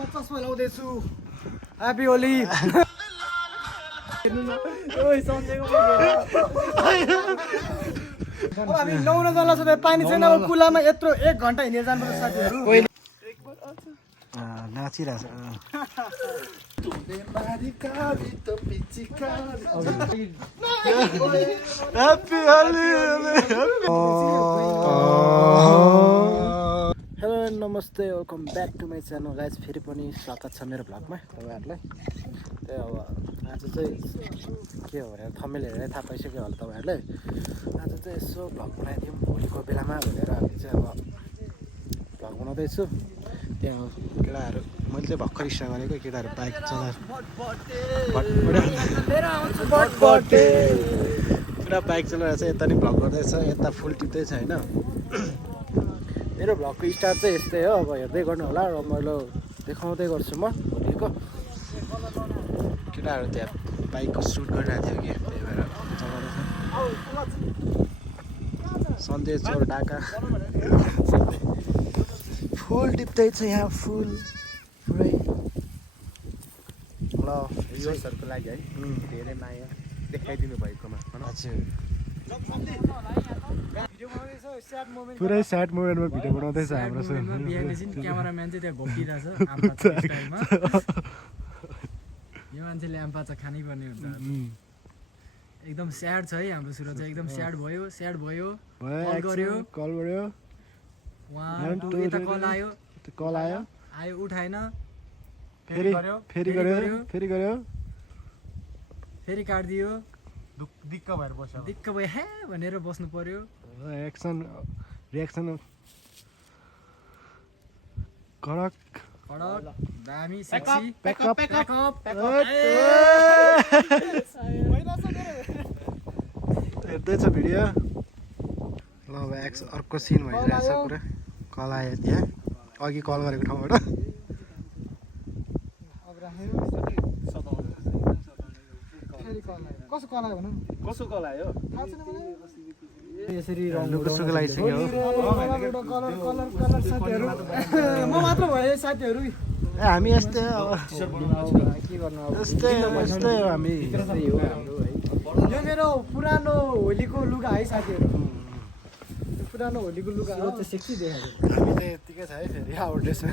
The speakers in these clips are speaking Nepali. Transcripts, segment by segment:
म चस्मा लाउँदैछु ह्यापी होली हामी नुहाउन जान सधैँ पानी छैन अब कुलामा यत्रो 1 घन्टा हिँडेर जानुपर्छ साथीहरू नाचिरहेछ हेलो नमस्ते welcome back to my channel guys फेरि पनि स्वागत छ मेरो भ्लगमा तपाईँहरूलाई त्यही अब आज चाहिँ के हो भनेर थम्मेल हेरेर थाहा पाइसक्यो होला तपाईँहरूले आज चाहिँ यसो भ्लग बनाइदिउँ भोलिको बेलामा भनेर हामी चाहिँ अब भ्लग बनाउँदैछु त्यहाँ केटाहरू मैले चाहिँ भर्खर इच्छा गरेको केटाहरू बाइक चलाएर पुरा बाइक चलाएर चाहिँ यता नि भ्लग गर्दैछ यता फुल टिप्दैछ होइन मेरो भ्लगको स्टार्ट चाहिँ यस्तै हो अब हेर्दै गर्नु होला र मैले देखाउँदै गर्छु म भोलिको केटाहरू त्यहाँ बाइकको सुट गरिरहेको थियो कि त्यही भएर चलाउँदैछ सन्देश चोर ढाका फुल टिप्दैछ यहाँ फुल पुरै ल युजहरूको लागि है धेरै माया देखाइदिनु भएकोमा हजुर पुरै स्याड मोमेन्टमा भिडियो बनाउँदैछ हाम्रो क्यामेराम्यान चाहिँ त्यहाँ घोकिरहेछ यो मान्छेले आम्पाचा खानै पर्ने हुन्छ एकदम स्याड छ है हाम्रो सुरज चाहिँ एकदम स्याड भयो कल गर्यो यता कल आयो आयो उठाएन फेरि गर्यो फेरि काटिदियो दिक्क भएर बस्छ दिक्क भयो हे भनेर बस्नु पर्यो रियाक्सन कडक दामी सेक्सी प्याकअप हेर्दैछ भिडियो ल अब अर्को सिन भइरहेछ पुरा कल आयो त्यहाँ अघि कल गरेको ठाउँबाट कसो कलायो भनौँ कसो कलायो थाहा छैन मलाई यसरी लुकुसुको लागिसक्यो साथीहरू म मात्र भयो साथीहरू ए हामी यस्तै अब के गर्नु यस्तै हो हामी यो मेरो पुरानो होलीको लुगा है साथीहरू पुरानो होलीको लुगा हो सेक्सी देखाएको हामी त यत्तिकै छ है फेरि आवर ड्रेसमा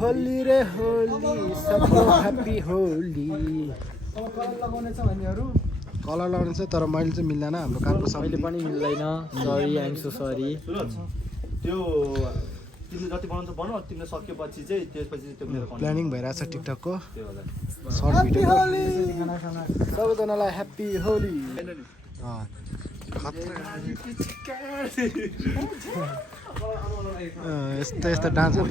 होली रे होली सबको ह्याप्पी होली कलर लगाउने छ भन्नेहरू कलर लगाउने छ तर मैले चाहिँ मिल्दैन हाम्रो कामको अहिले पनि मिल्दैन sorry I am so sorry त्यो तिमीले जति बनाउँछ बनाऊ तिमीले सकेपछि चाहिँ त्यसपछि त्यो मेरो प्लानिङ भइरहेछ टिकटकको सर्ट ह्याप्पी भिडियो होली सबैजनालाई ह्याप्पी होली यस्तो यस्तो डान्सहरू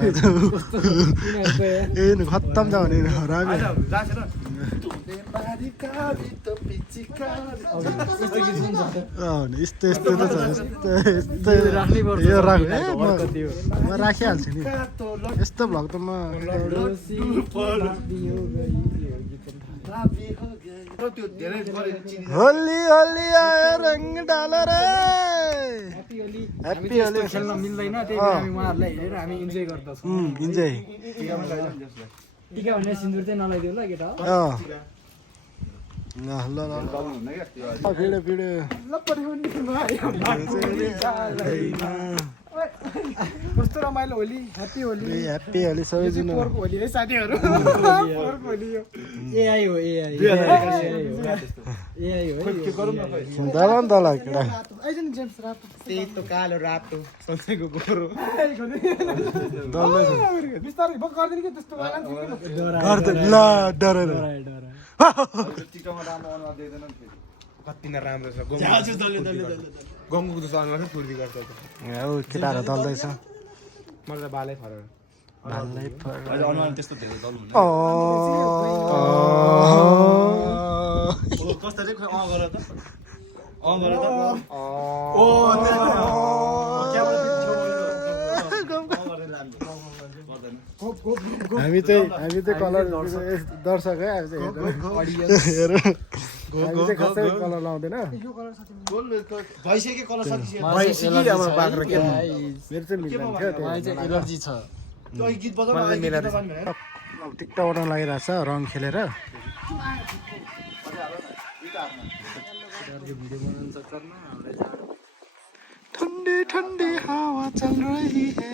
ए खत्तम छ भने हरामी यस्तो यस्तो त छ यस्तो यो राख म राखिहाल्छु नि यस्तो भ्लग त म होली होली आयो रङ डाल रे ह्याप्पी होली खेल्न मिल्दैन त्यही भएर हामी उहाँहरूलाई हेरेर हामी इन्जोय गर्दछौँ इन्जोय टिका भन्ने सिन्दुर चाहिँ नलाइदियो ल केटा ल भिडियो कस्तो रमाइलो होली ह्याप्पी होली सबैजना पोहोरको होली है साथीहरू पोहोरको होली हो एआई हो दल न दल केटा आइजन जेम्स रातो सेतो कालो रातो सँगैको गोरो दल्दैछ बिस्तारै बक गर्दैन कि त्यस्तो गर्दैन ल डरेर टिकटकमा राम्रो अनुहार दिँदैन नि फेरि कति न राम्रो छ गङ्गुको जस्तो अनुहार फुर्ती गर्छ केटाहरू दल्दैछ मलाई त बालै फरक अनुहार त्यस्तो धेरै दल हुँदैन कस्तो चाहिँ खोइ गर त हामी चाहिँ कलर दर्शक है हामी चाहिँ खासै कलर लाउँदैन भइसक्यो कलर सकिसक्यो मेरो चाहिँ मिल्दैन थियो मलाई चाहिँ एलर्जी छ त्यो गीत बजाउन मलाई अहिले मिलाएर गीत बजाउनु भनेर। अब टिकटक बनाउन लागिरहेको छ रङ खेलेर ठन्डी ठन्डी हावा चल रही है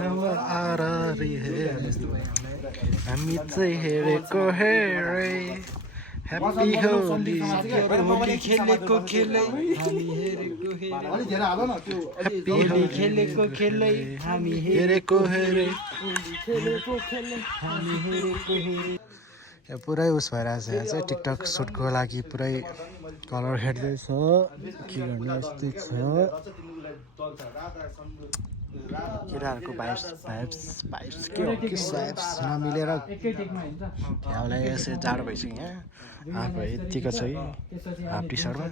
हवा आ रही है हामी चाहिँ हेरेको हेरे ह्याप्पी होली होली खेलेको खेलै हामी हेरेको अलिक धेरै हाल न त्यो ह्याप्पी होली होली खेलेको खेलै हामी हेरेको हेरे खेलेको खेलै हामी हेरेको हेरे यहाँ पुरै उस भइरहेछ यहाँ चाहिँ टिकटक सुटको लागि पुरै कलर हेर्दैछ के गर्नु यस्तै छ केटाहरूको भाइब्स के हो कि साइब्स नमिलेर घ्याउलाई यसरी जाडो भइसक्यो यहाँ हाफ यतिको छ कि हाफ टी सर्टमा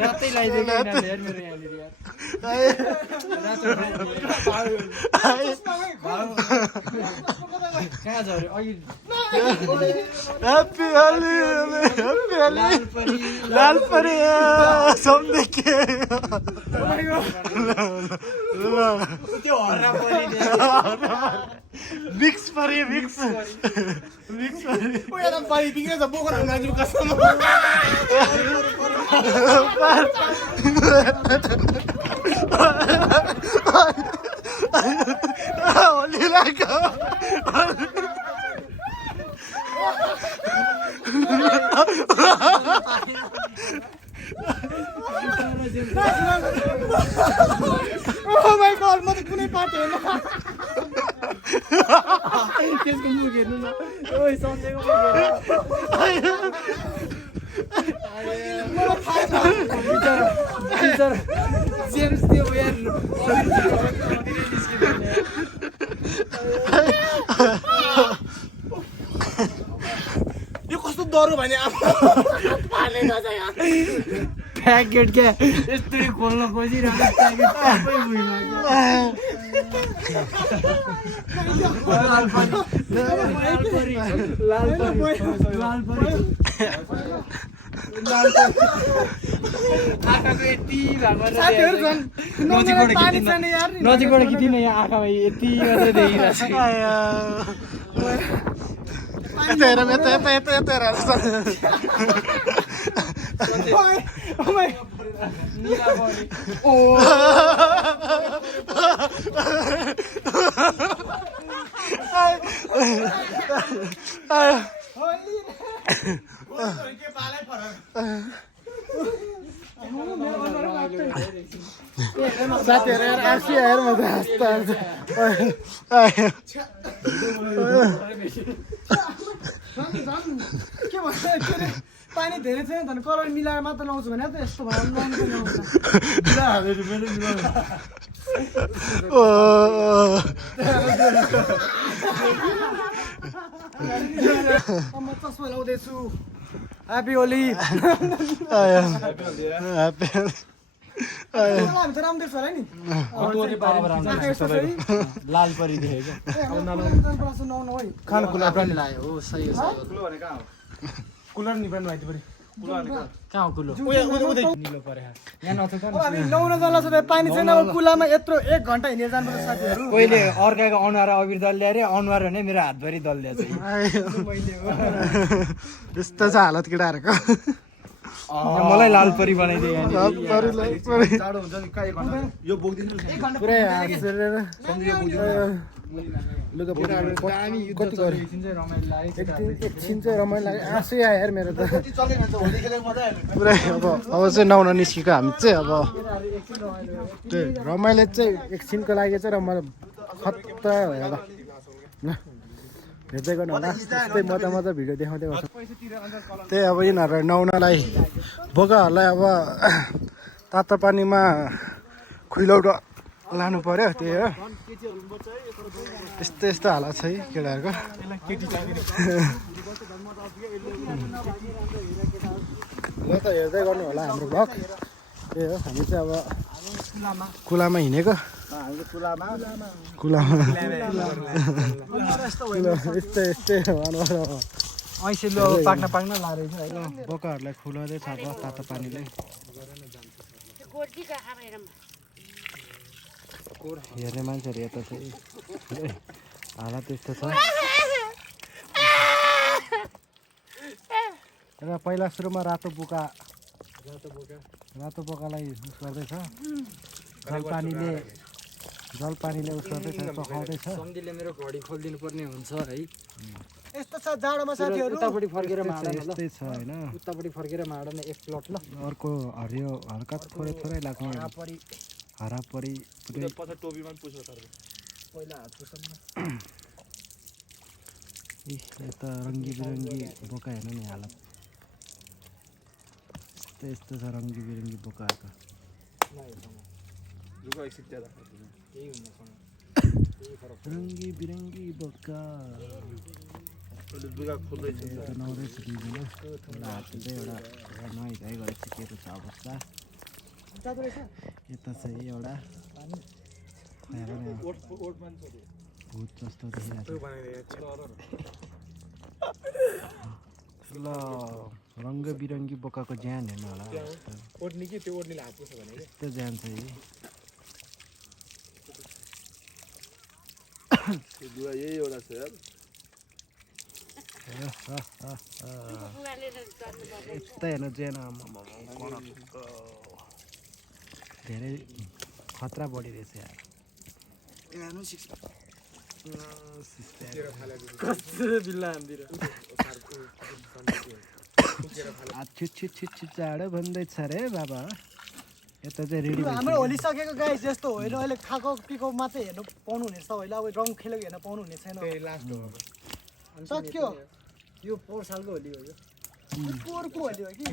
रातै लगाइदिएको यिनीहरूले हेर मेरो यहाँनिर यार कहाँ झऱ्यो अघि ह्याप्पी होली ह्याप्पी होली लाल परी सम्झे के त्यो हर्रा परि मिक्स परी मिक्स होली लाग्यो Oh my god, म त कुनै पार्टी हेर्न त्यसको मुख हेर्नु न ओइ सम्झेको मुख हेर्नु बिचरा जेम्स त्यो यार यो कस्तो डह्रो भने प्याकेट क्या यस्तै खोल्न खोजिरहेको प्याकेट सबै भुइँमा आँखाको यति नजिकबाट खिचिन यहाँ आँखामा यति मात्रै साथीहरू यार आर्सी आएर म त हाँस्दा के भन्छ के अरे पानी धेरै छैन भने कलर मिलाएर मात्र लाउँछु भने त यस्तो भयो लाउनु पनि म चस्मा लाउँदैछु ह्याप्पी होली हामी त राम्रो देख्छ होला नि लाल परी देखेको खानेकुरा पनि लाग्यो हो सही हो कुलर नि पनि भाइ पऱ्यो कहाँ हो कुलो निलो परे यहाँ नथुक अब हामी नुहाउन जान छ पानी छैन अब कुलामा यत्रो 1 घन्टा हिँडेर जानुपर्छ साथीहरू पहिले अर्काको अनुहार अबिर दल ल्याएर अनुहार भने मेरो हातभरि दल ल्याएछ यस्तो छ हालत केटाहरूको मलाई लाल परी बनाइदिए जाडो हुन्छ नि कहाँ 1 घन्टा यो बोक्दिन्छु पुरै हाँसेर लुगा कति गऱ्यो एकछिन चाहिँ रमाइलो लाग्यो आँसु आयो यार मेरो त कति चलेको हुन्छ होली खेलेको मजा आयो पुरै अब चाहिँ नुहाउन निस्केको हामी चाहिँ अब त्यो रमाइलो चाहिँ एकछिनको लागि चाहिँ रमाइलो खत्ता भयो हेर्दै गर्नु होला त्यस्तै मजा भिडियो देखाउँदै गर्छ त्यही अब यिनीहरू नुहाउनलाई बोकाहरूलाई अब तातो पानीमा खुइलौटो लानु पर्यो त्यही हो यस्तो हालत छ है केटाहरूको ल त हेर्दै गर्नु होला हाम्रो भ्लग त्यही हो हामी चाहिँ अब कुलामा हिँडेको हामीले कुलामा यस्तै अनुहार ऐसेलो पाक्न लारहेछ है बोकाहरूलाई खुलाउँदैछ अब तातो पानीले हेर्ने मान्छेहरू यता चाहिँ हालत त्यस्तो छ र पहिला सुरुमा रातो बोकालाई उस गर्दैछ जलपानीले उस गर्दैछ पकाउँदैछ सम्झीले मेरो घडी खोलिदिनु पर्ने हुन्छ है यस्तो छ जाडोमा साथीहरू उतापट्टि फर्केर माडा यस्तै छ होइन उतापट्टि फर्केर माडा एक प्लट ल अर्को हरियो हल्का थोरै लाग्ने हरापरी पुरै टोपीमा पुछ्यो तर पहिला हात पुछ्नु यता रङ्गी बिरङ्गी बोका हेर्नु नि हालत यस्तो छ रङ्गी बिरङ्गी बोकाहरूको रङ्गी बिरङ्गी बोका नुहाउँदैछ दुईजना एउटा हातले चाहिँ एउटा नुहाइधुवाइ गरेर सिकेको छ अवस्था यता चाहिँ एउटा भूत जस्तो देखिरहेको ल रङ्ग बिरङ्गी बोकाको ज्यान हेर्नु होला यस्तो ज्यान छ यही एउटा छ यार यस्तो हेर्नु ज्यान धेरै खतरा बढी रहेछ यार छिट चाँडो भन्दैछ रे बाबा यता चाहिँ रेडी हाम्रो होलिसकेको गाई जस्तो होइन अहिले खाएको पिको मात्रै हेर्नु पाउनु हुनेछ तपाईँले अब रङ खेलेको हेर्न पाउनु हुने छैन सक्यो यो पोहोर सालको होली हो यो पोहोरको होली हो कि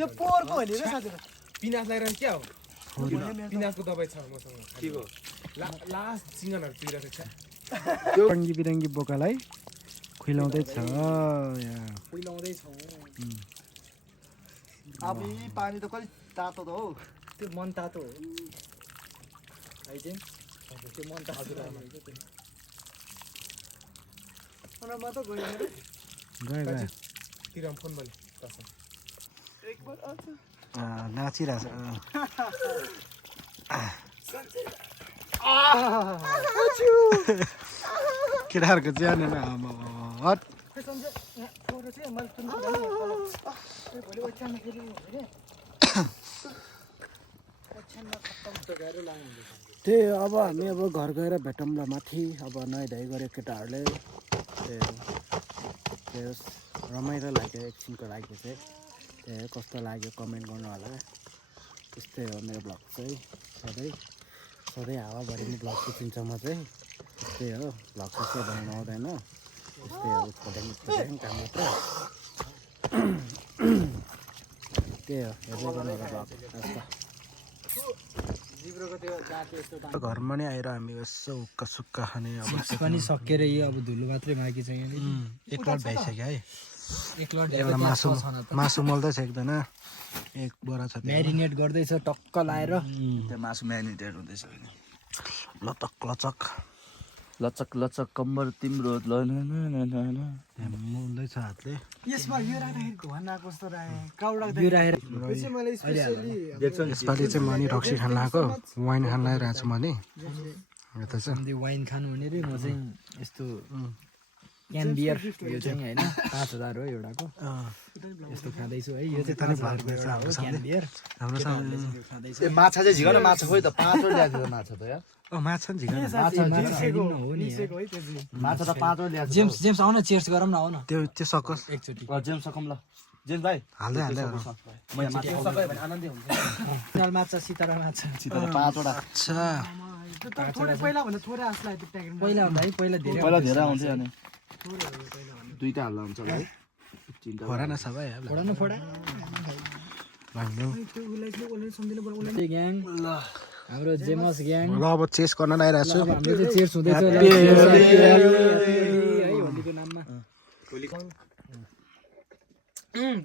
यो पोहोरको होली र साथीहरू पिनास लगाइरहेको क्या हो पिनासको दबाई छ मसँग के हो लास्ट सिङ्गलहरू पिरेको छ रङ्गी बिरङ्गी बोकालाई खुइलाउँदैछ अब यी पानी त कति तातो त हो त्यो मन तातो हो त्यो मन तातो म त गयो तिरम फोन मैले नाचिरहेछ केटाहरूको ज्यान हट त्यही अब हामी अब घर गएर भेटौँला माथि अब नुहाइधुवाइ गऱ्यो केटाहरूले त्यो रमाइलो लाग्यो एकछिनको लागि चाहिँ त्यही कस्तो लाग्यो कमेन्ट गर्नु होला त्यस्तै हो मेरो ब्लग चाहिँ सधैँ हावाभरिमा ब्लग खिचिन्छ म चाहिँ त्यस्तै हो ब्लग चाहिँ बनाउनु आउँदैन त्यस्तै हो काम मात्र त्यही हो हेर्दै गर्नु होला ब्लग घरमा नै आएर हामी यसो हुक्का सुक्का खाने अवस्था पनि सकेर यो अब धुलो मात्रै बाँकी छ यहाँ एक लट भइसक्यो है एक लट एउटा मासु मोल्दैछ एकजना एक बोरा छ म्यारिनेट गर्दैछ टक्क लाएर त्यो मासु म्यारिनेटेड हुँदैछ लचक लचक कम्बर तिम्रो मोल्दैछ हातले यसमा यो राख्दाखेरि धुवा नआएको जस्तो क्राउड यो राखेर मैले स्पेसली यसपालि चाहिँ म नि रक्सी खान आएको वाइन खान लगाइरहेको छु म नि यता चाहिँ वाइन खानु भने रे म चाहिँ यस्तो क्यान बियर यो चाहिँ होइन 5000 हो एउटाको यस्तो खाँदैछु है यो चाहिँ 5000 क्यान बियर हाम्रो सामने माछा चाहिँ झिकन माछा खोइ त 5 वटा ल्याएको माछा त यार माछा नि झिकन माछा त 5 वटा ल्याएको जेम्स आउन चेयर्स गरौँ न आउन त्यो सकोस् एकचोटि जेम्स सकम ल जेम्स भाइ हाल्दै म यहाँ माछा सबै भने आनन्दै हुन्छ नाल माछा सितारा माछा 5 वटा अच्छा थोरै पहिला भन्दा थोरै आस लाग्यो त्यो प्याकेटमा पहिला भन्दा है पहिला धेरै आउँथ्यो अनि दुईटा हाल्दा हुन्छ भाइ फोडा न सबै फोडा न फोडा भाग्नु ग्याङ हाम्रो जेमस ग्याङ ल अब चेस गर्न आइरहेको छु हाम्रो चाहिँ चेयर्स हुँदैछ है होलीको नाममा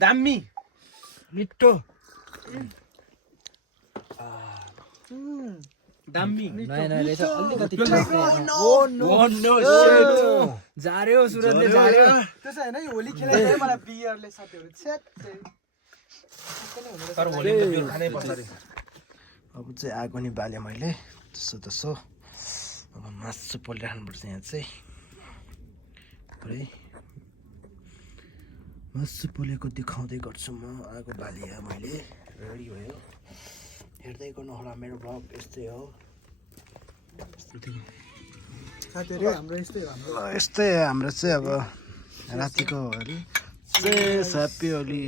दामी मिठो दामी नयाँ नयाँ रहेछ अलिकति झार्यो सुरजले झार्यो त्यसो होइन यो होली खेलेर मलाई बियरले साथीहरू छ्याट्टै तर भोलि त बियर खानै पर्छ रे अब चाहिँ आगो नि बालेँ मैले त्यसो अब मासु पोलिराख्नुपर्छ यहाँ चाहिँ पुरै मासु पोलेको देखाउँदै गर्छु म आगो बालिया मैले रेडी भयो हेर्दै गर्नु होला मेरो ब्लग यस्तै हो साथीहरू हाम्रो यस्तै हो हाम्रो यस्तै हाम्रो चाहिँ अब रातिको होली ह्याप्पी होली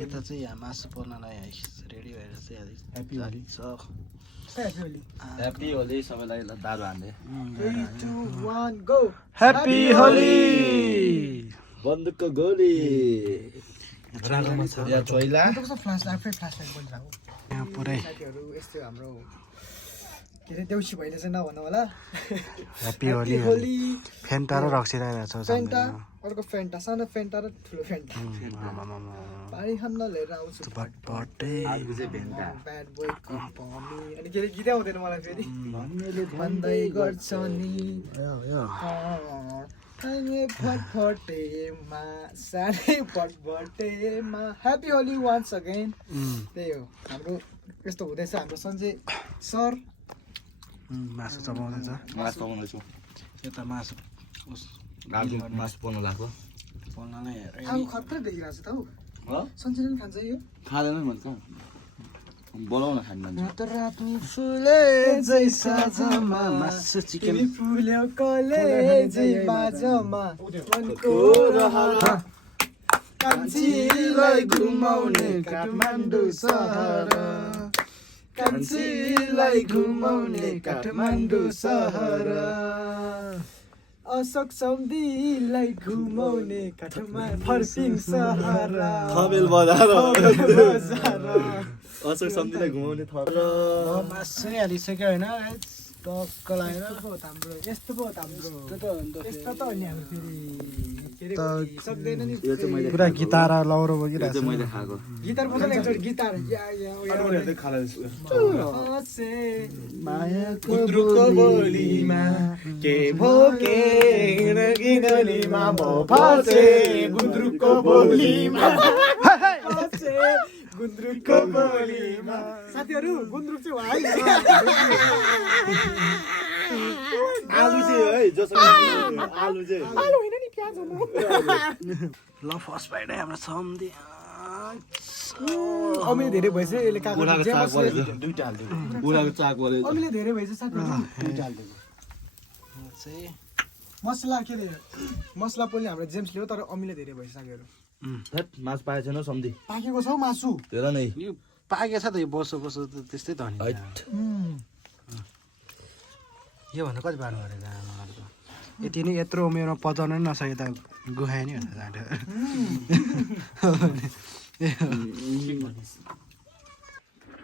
यता चाहिँ यहाँ मासु पोल्नलाई रेडी भएर चाहिँ ह्याप्पी होली छ ह्याप्पी होली ह्याप्पी होली सबैलाई दारू हान्ने 3 2 1 गो ह्याप्पी होली बन्दुकको गोली या चोइला कस्तो फ्ल्यास आफै फ्ल्यास लाइट बलिरहेको यहाँ पुरै साथीहरू यस्तै हो हाम्रो के अरे देउसी भइले चाहिँ नभन्नु होला ह्याप्पी होली होली फेन्टा र रक्सी राखेको छ फेन्टा अर्को फेन्टा सानो फेन्टा र ठुलो फेन्टा पानी खान लिएर आउँछु ब्याड बोय कम्पनी अनि के अरे गीतै आउँदैन मलाई फेरि भन्दै गर्छ नि सानै फटफटेमा सानै फटफटेमा ह्याप्पी होली वान्स अगेन त्यही हो हाम्रो यस्तो हुँदैछ हाम्रो सञ्जय सर मासु चबाउँदैछ मासु पाउनेछु यता मासु मासु पाउनु लाग्यो पोल्नलाई आगो खत्रै देखिरहेको छ त हौ सञ्जयले पनि खान्छ यो खाँदैन भन्छ बोलाउन खानु रातो फुले जैसा जमा मासु चिकन फुल्यो कलेजै बाजमा मनको रहर कान्छीलाई घुमाउने काठमाडौँ सहर कान्छीलाई घुमाउने काठमाडौँ सहर अशोक सम्धीलाई घुमाउने काठमाडौँ फर्सिङ सहर थमेल बजार अशोक सम्धिलाई घुमाउने थर मासु नै हालिसक्यो होइन टक्क लगाएर यस्तो पो हाम्रो यस्तो त होइन हाम्रो फेरि सक्दैन नि पुरा गिटार लौरो बगिरहेको छ मैले खाएको गिटार बजाउन एकचोटि गिटार गुन्द्रुकको बोलीमा के भोके गिदलीमा भो फसे गुन्द्रुकको बोलीमा गुन्द्रुकको बोलीमा साथीहरू गुन्द्रुक चाहिँ होइन आलु चाहिँ है जसरी आलु चाहिँ आलु होइन नि प्याज हो ल फर्स्ट बाइट हाम्रो सम्धि अमिले धेरै भएछ यसले काको बुढाको चाक परेको दुईटा हालिदिएको बुढाको चाक परेको अमिले धेरै भएछ साथीहरू दुईटा हालिदिएको चाहिँ मसला के अरे मसला पोल्ने हाम्रो जेम्सले हो तर अमिले धेरै भएछ साथीहरू मासु पाएको छैन सम्धि पाकेको छ हौ मासु हेर नै यो पाकेको छ त यो बसो त त्यस्तै त हो नि यो भन्दा कति बाँड्नु पऱ्यो यति नै यत्रो उमेरमा पचाउन नै नसके त गुहाए नि भनेर जाँड्यो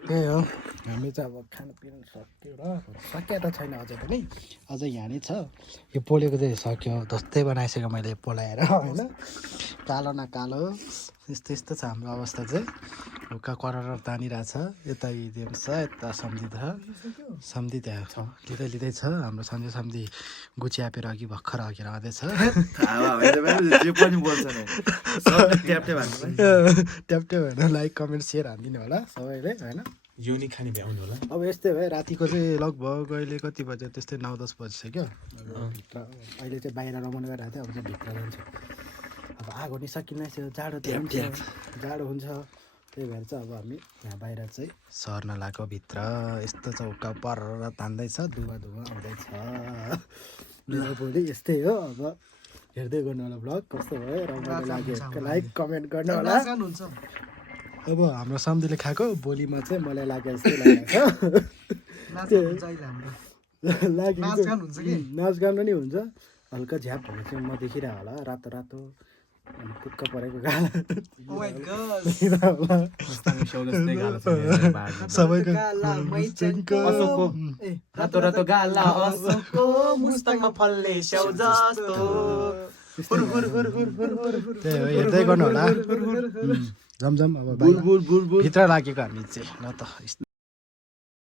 त्यही हो हामी चाहिँ अब खानपिन सक्यो र सकिया त छैन अझै पनि अझै यहाँ नै छ यो पोलेको चाहिँ सक्यो जस्तै बनाइसक्यो मैले पोलाएर होइन कालो न कालो यस्तो यस्तो छ हाम्रो अवस्था चाहिँ ढुक्का करार तानिरहेछ यता इदिएम छ यता सम्धि छ सम्धि त्यहाँ छ लिँदै छ हाम्रो सन्जय सम्धि गुची आपेर अघि भर्खर अघि आउँदैछ ट्याप्टे भनेर लाइक कमेन्ट सेयर हानिदिनु होला सबैले होइन यो नि खाने भ्याउनु होला अब यस्तै भयो रातिको चाहिँ लगभग अहिले कति बज्यो त्यस्तै 9-10 बजिसक्यो भित्र अहिले चाहिँ बाहिर रमाउनु गरिरहेको थियो अब चाहिँ भित्र जान्छ अब आगो नि सकिँदैछ जाडो त हुन्छ जाडो हुन्छ त्यही भएर चाहिँ अब हामी यहाँ बाहिर चाहिँ सर्न लगाएको भित्र यस्तो चौका परेर तान्दैछ धुवा आउँदैछ भोलि यस्तै हो अब हेर्दै गर्नु होला ब्लग कस्तो भयो रमाइलो लाग्यो लाइक कमेन्ट गर्नु होला अब हाम्रो सम्धीले खाएको भोलिमा चाहिँ मलाई लाग्यो जस्तै लागेको नाचगान पनि हुन्छ हल्का झ्याप भएको चाहिँ म देखिरहेको होला रातो रातो पुक्क परेको सबैको रातो रातो गाला अशोकको मुस्ताङमा फल्ने स्याउ जस्तो त्यही हो हेर्दै गर्नु होला जमजम अब भित्र लागेको हामी चाहिँ ल त